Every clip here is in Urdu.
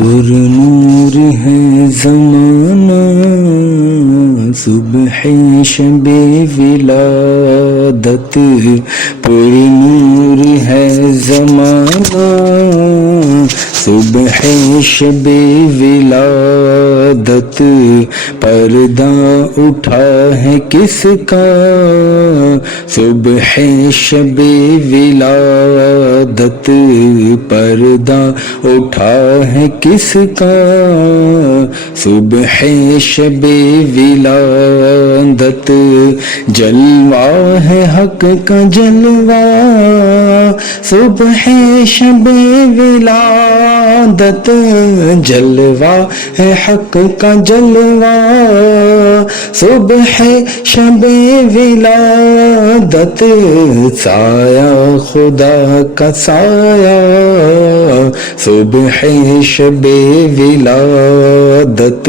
پر نور ہے زمانہ صبح شب ولادت، پر نور ہے زمانہ صبح شب ولادت، پردہ اٹھا ہے کس کا صبح شب ولادت، پردہ اٹھا ہے کس کا صبح شب ولادت، جلوہ ہے حق کا جلوہ صبح شب ولادت، جلوہ ہے حق کا جلوہ صبح شب ولادت، سایہ خدا کا سایہ صبح شب ولادت،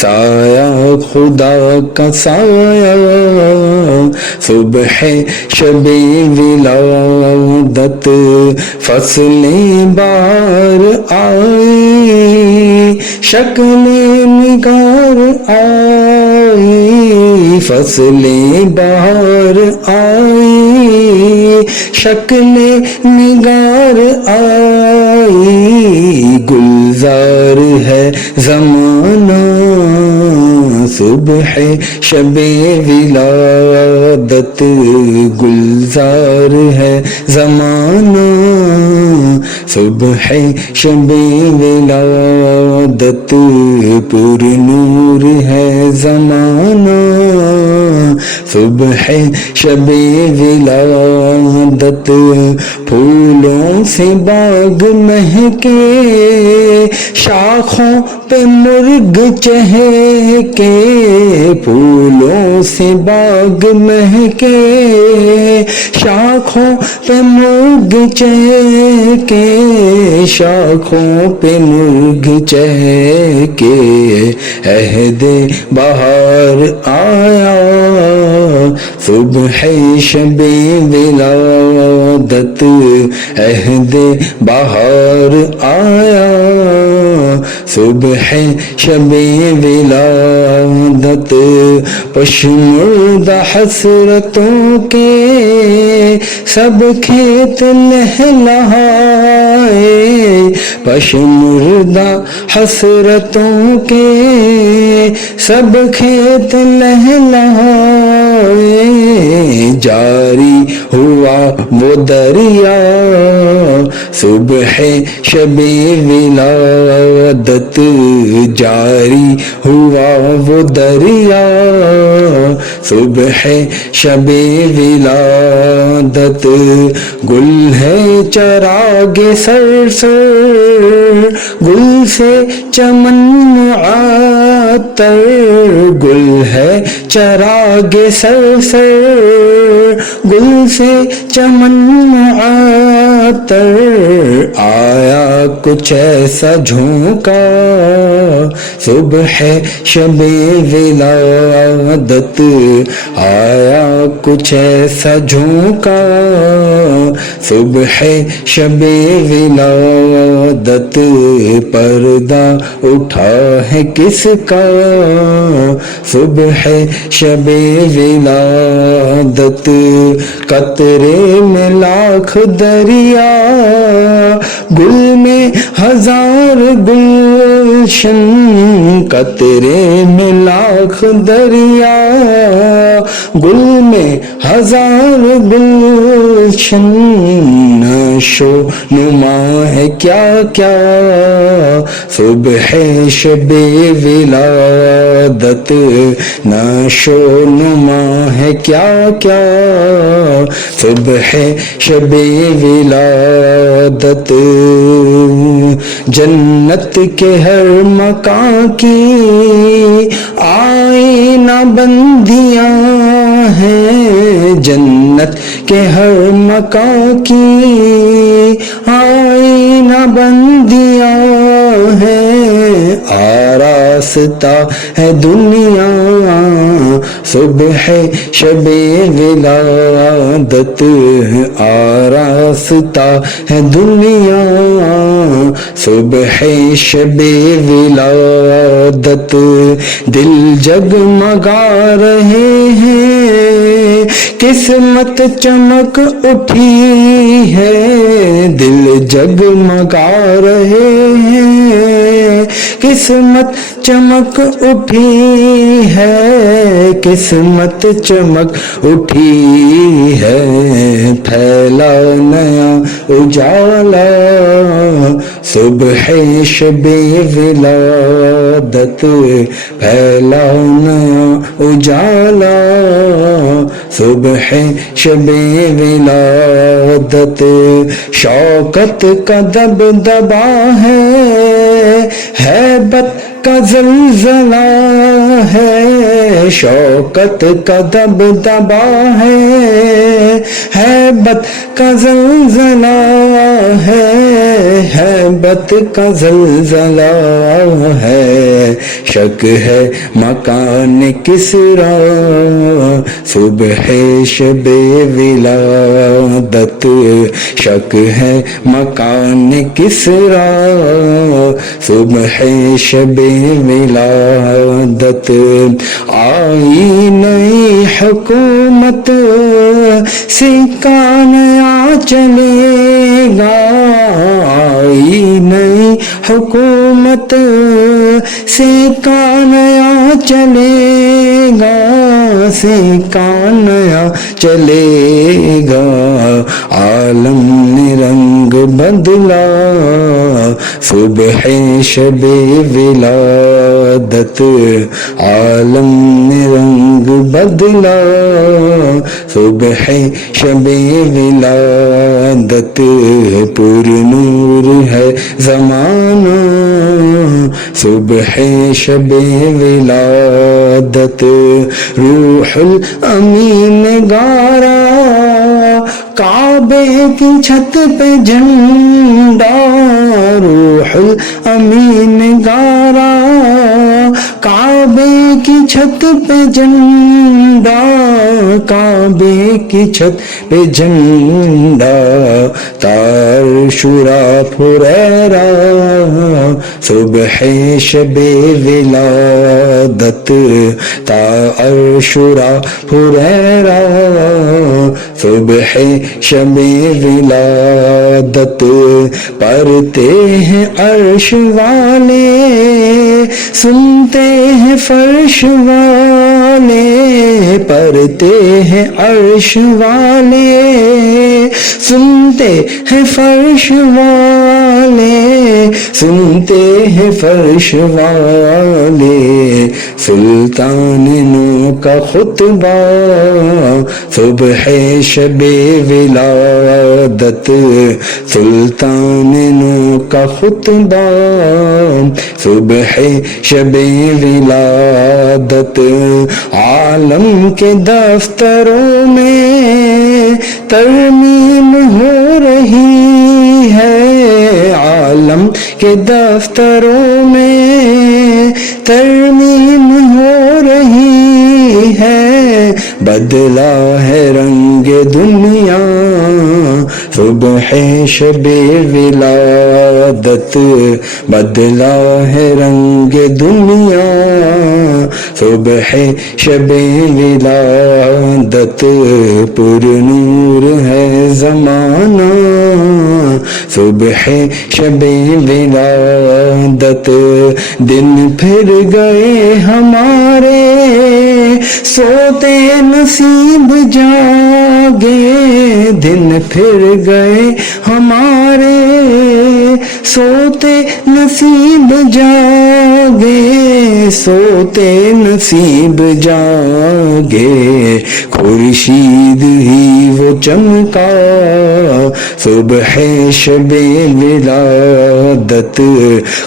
سایہ خدا کا سایہ صبح شب ولادت، فصلیں بار آئی شکل نگار آئی، فصلیں بہار آئی شکل نگار آئی، گلزار ہے زمانہ صبح شب ولادت، گلزار ہے زمانہ صبح شب ولادت، پر نور ہے زمانہ صبح شب ولادت، پھولوں سے باغ مہکے شاخوں پہ مرغ چہکے، پھولوں سے باغ مہکے شاخوں پہ مرغ چہکے، شاخوں پہ مرغ چہکے، عہد بہار آیا صبح شب ولادت، عہد بہار آیا صبح شب ولادت، پشمردہ حسرتوں کے سب کھیت لہلہائے، پشمردہ حسرتوں کے سب کھیت لہلہائے، جاری ہوا وہ دریا صبح شب ولادت، جاری ہوا وہ دریا صبح شب ولادت، گل ہے چراغ سرسر گل سے چمن معطر، گل ہے چراغ سرسر گل سے چمن معطر، آیا کچھ ایسا جھونکا صبح شب ولادت، آیا کچھ ایسا جھونکا صبح شب ولادت، پردہ اٹھا ہے کس کا صبح شب ولادت، قطرے میں لاکھ دریا گل میں ہزار گلشن، قطرے میں لاکھ دریا گل میں ہزار گلشن، نشو نما ہے کیا کیا صبح شب ولادت، نشو نما ہے کیا کیا صبح شب ولادت، جنت کے ہر مکان کی آئینہ بندیاں ہیں، جنت کے ہر مکان کی آئینہ بندیاں ہے آراستہ ہے دنیا صبح شب ولادت آراستہ ہے دنیا صبح شب ولادت دل جگمگا رہے ہیں قسمت چمک اٹھی ہے دل جگمگا رہے ہیں قسمت چمک اٹھی ہے قسمت چمک اٹھی ہے پھیلا نیا اجالا صبح شب ولادت پھیلا نیا اجالا صبح شب ولادت شوکت کا دبدبا ہے ہیبت کا زلزلہ ہے شوکت کا دبدبا ہے ہیبت کا زلزلہ ہے ہیبت کا زلزلہ ہے شک ہے مکان کسرا صبح شب ولادت شک ہے مکان کسرا صبح شب ولادت آئی نئی حکومت سکہ نیا چلے گا آئی نئی حکومت سکہ نیا چلے گا سکہ نیا چلے گا عالم نے رنگ بدلا صبح شب ولادت عالم نے رنگ بدلا صبح شب ولادت پر نور ہے زمانہ صبح شب ولادت روح الامین گارا کعبے کی چھت پہ جھنڈا روح الامین گارا کعبے کی چھت پہ جھنڈا کعبے کی چھت پہ جھنڈا تار شورا پھریرا صبح شب ولادت تار شورا پھریرا صبح شب ولادت پڑھتے ہیں عرش والے سنتے ہیں فرش والے پڑھتے ہیں عرش والے سنتے ہیں فرش والے سنتے ہیں فرش والے سلطان نو کا خطبہ صبح شب ولادت سلطان نو کا خطبہ صبح شب ولادت عالم کے دفتروں میں ترمیم ہو رہی ہے عالم کے دفتروں میں ترمیم ہو رہی ہے بدلا ہے رنگ دنیا صبح شب ولادت بدلا ہے رنگ دنیا صبح شب ولادت پر نور ہے زمانہ صبح شب ولادت دن پھر گئے ہمارے سوتے نصیب جاگے دن پھر گئے ہمارے سوتے نصیب جاگے سوتے نصیب جاگے خورشید ہی وہ چمکا صبح شب ولادت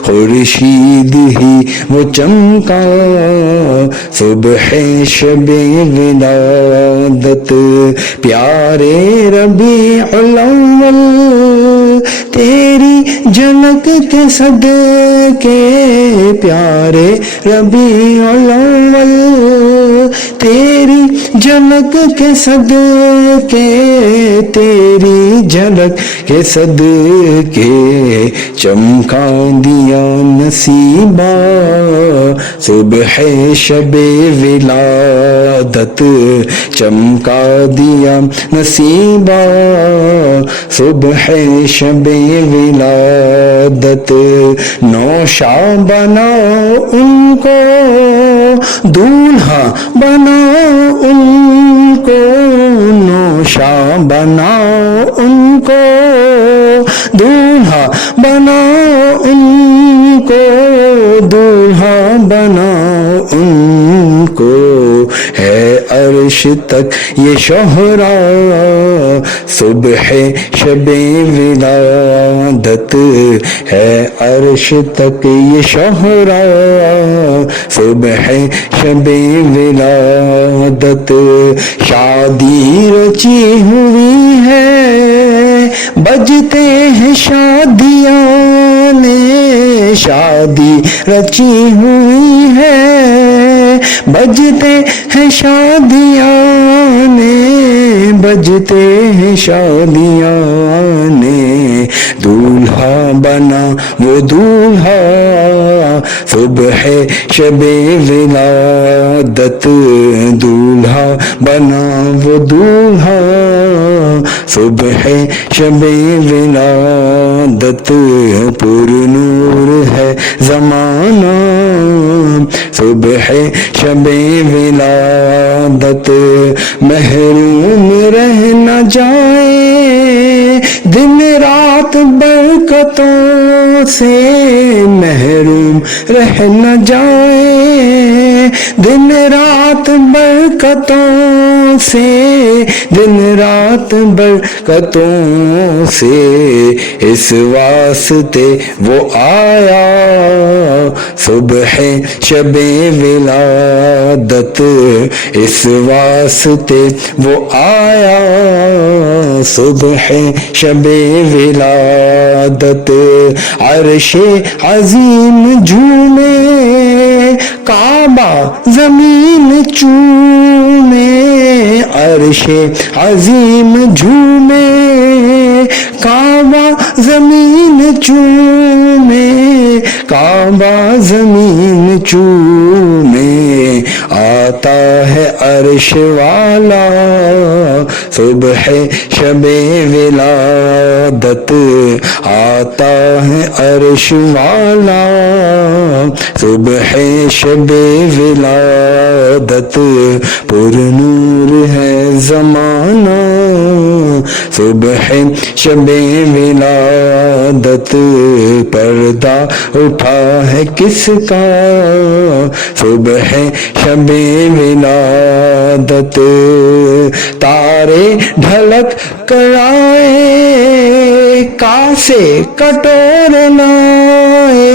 خورشید ہی وہ چمکا صبح شب ولادت پیارے ربیع الاول تیری جھلک کے صدقے پیارے ربیع الاول، تیری جھلک کے صدقے، تیری جھلک کے صدقے چمکا دیا نصیبہ صبح شب ولادت، چمکا دیا نصیبہ صبح شب ولادت، نوشا بنا ان کو دولہا بنا ان کو، نوشا بنا ان کو دولہا بنا ان کو، دولہا بنا ان کو، ہے عرش تک یہ شہرا صبح شب ولادت، ہے عرش تک یہ شہرا صبح شب ولادت، شادی رچی ہوئی ہے بجتے ہیں شادیاں نے، شادی رچی ہوئی ہے بجتے ہیں شادیاں نے، بجتے ہیں شادیاں نے، دولہا بنا وہ دولہا صبح شب ولادت، دولہا بنا وہ دولہا صبح شب ولادت، پر نور ہے زمانہ صبح شب ولادت، محروم رہ نہ جائے دن رات برکتوں سے، محروم رہ نہ جائے دن رات برکتوں سے، دن رات برکتوں سے، اس واسطے وہ آیا صبح شب ولادت، اس واسطے وہ آیا صبح شب ولادت، عرش عظیم جھومے کعبہ زمین چومے، عرش عظیم جھومے کعبہ زمین چومے، کعبہ زمین چومے، آتا ہے عرش والا صبح شب ولادت، آتا ہے عرش والا صبح شب ولادت، پر نور ہے زمانہ صبح شب ولادت، پردہ اٹھا ہے کس کا صبح شب ولادت، تارے ڈھلک کر آئے کاسے کٹور لائے،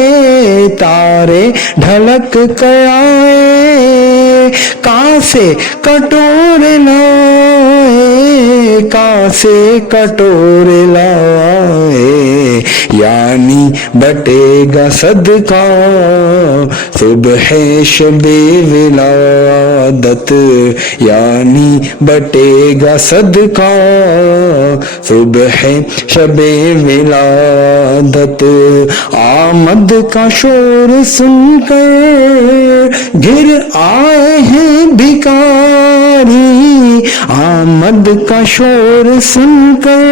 تارے ڈھلک کر آئے کاسے کٹور لائے، کاسے کٹور لائے، یعنی بٹے گا صدقہ صبح شب ولادت، یعنی بٹے گا صدقہ صبح شب ولادت، آمد کا شور سن کر گر آئے ہیں بھکاری، آمد کا شور سن کر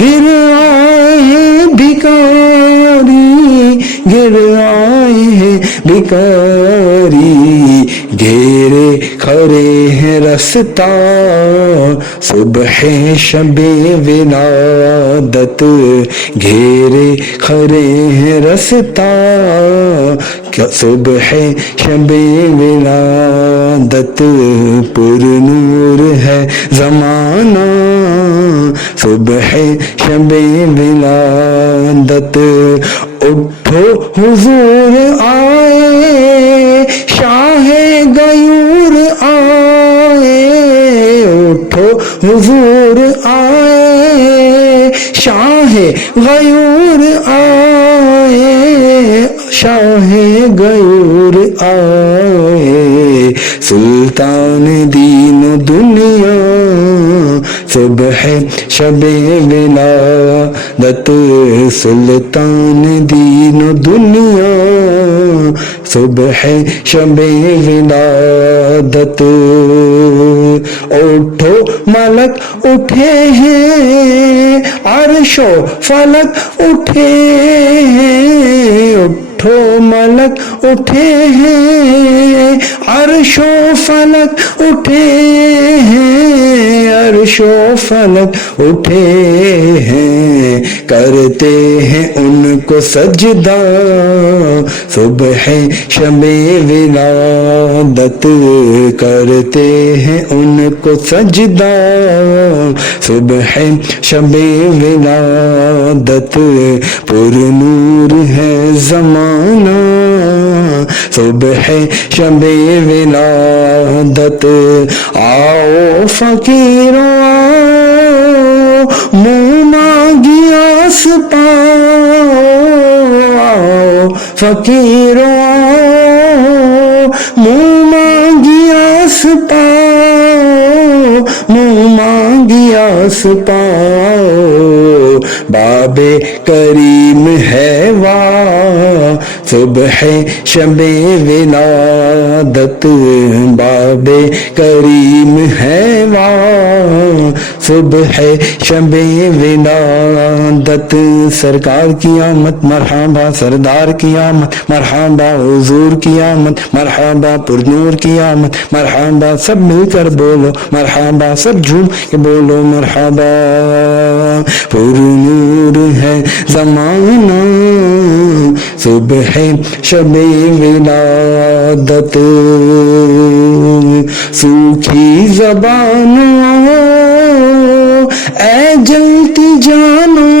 گر آئے ہیں بھکاری، گر آئے ہیں بھکاری، گھیرے کھڑے ہیں رستہ صبح شب ولادت، گھیرے کھڑے ہیں رستہ صبح شب ولادت، پر نور ہے زمانہ صبح شب ولادت، اٹھو حضور آئے شاہ غیور آئے، اٹھو حضور آئے شاہ غیور آئے، شاہ غیور آئے، سلطان دین و دنیا، صبح شب ولادت، سلطان دین و دنیا، صبح شب ولادت۔ اٹھو ملک اٹھے ہیں، عرش و فلک اٹھے ہیں، اٹھو ملک اٹھے ہیں، عرش و فلک اٹھے ہیں، عرش و فلک اٹھے ہیں، کرتے ہیں ان کو سجدہ، صبح شب ولادت، کرتے ہیں ان کو سجدہ، صبح شب ولادت۔ پر نور ہے زمانہ، صبح شب ولادت، آؤ فقیروں آؤ، منہ مانگی آس پاؤ، آؤ فقیروں آؤ، منہ مانگی آس پاؤ، منہ مانگی آس پاؤ، باب کریم ہے واہ، صبح شب ولادت، باب کریم ہے واہ، صبح شب ولادت۔ سرکار کی آمد مرحبا، سردار کی آمد مرحبا، حضور کی آمد مرحبا، پر نور کی آمد مرحبا، سب مل کر بولو مرحبا، سب جھوم کے بولو مرحبا۔ پر نور ہے زمانہ، صبح شب ولادت، سوکھی زبانوں اے جلتی جانوں،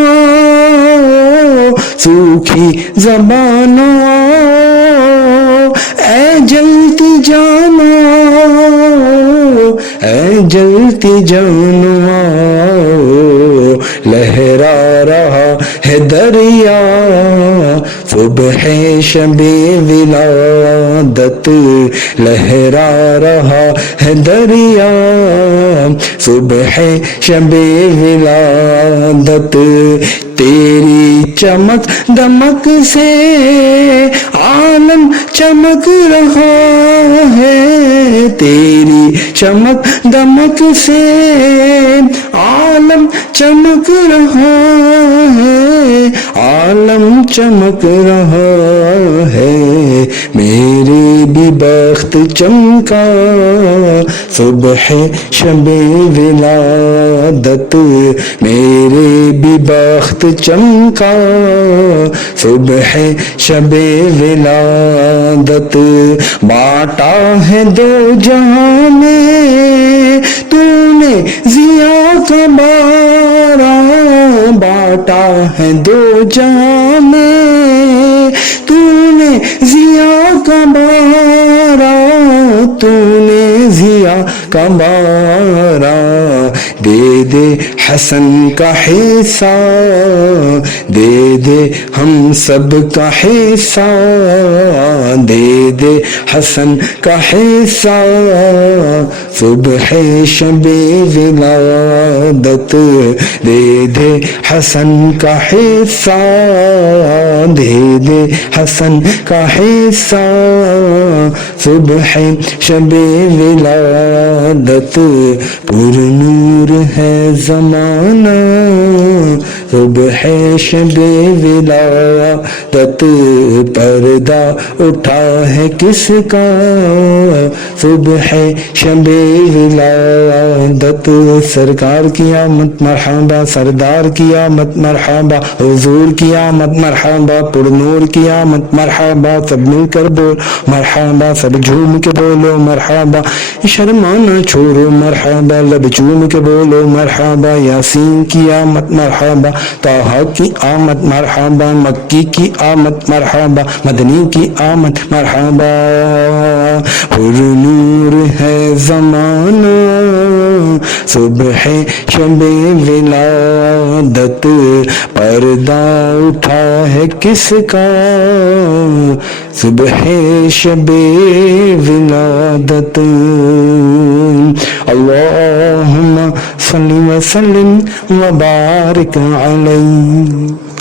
سوکھی زبانوں اے جلتی جانوں، اے جلتی جانوں، لہرا رہا ہے دریا، صبح شب ولادت، لہرا رہا ہے دریا، صبح شب ولادت۔ تیری چمک دمک سے عالم چمک رہا ہے، تیری چمک دمک سے عالم چمک رہا ہے، عالم چمک رہا ہے، میرے بھی بخت چمکا، صبح شب ولادت، میرے بھی بخت چمکا، صبح شب ولادت۔ بانٹا ہے دو جہاں میں تو نے ضیا کا بارہ، بانٹا ہے دو جہاں میں تو نے ضیا کا بارہ، تو نے ضیا کا بارہ، دے دے حسن کا حصہ، دے دے ہم سب کا حصہ، دے دے حسن کا حصہ، صبح شب ولادت، دے دے حسن کا حصہ، دے دے حسن کا حصہ، صبح شب ولادت۔ پر نور ہے زمانہ، صبح شب ولادت، پردہ اٹھا ہے کس کا، صبح شب ولادت۔ سرکار کی آمد مرحبا، سردار کی آمد مرحبا، حضور کی آمد مرحبا، پر نور کی آمد مرحبا، سب مل کر بول مرحبا، سب جھوم کے بولو مرحبا، شرمانا چھوڑو مرحبا، لب چوم کے بولو مرحبا، یاسین کی آمد مرحبا، طه کی آمد مرحبا، مکی کی آمد مرحبا، مدنی کی آمد مرحبا. پر نور ہے زمانہ صبح شب ولادت، پردہ اٹھا ہے کس کا صبح شب ولادت. اللہم صلی وسلم وبارک علیہ.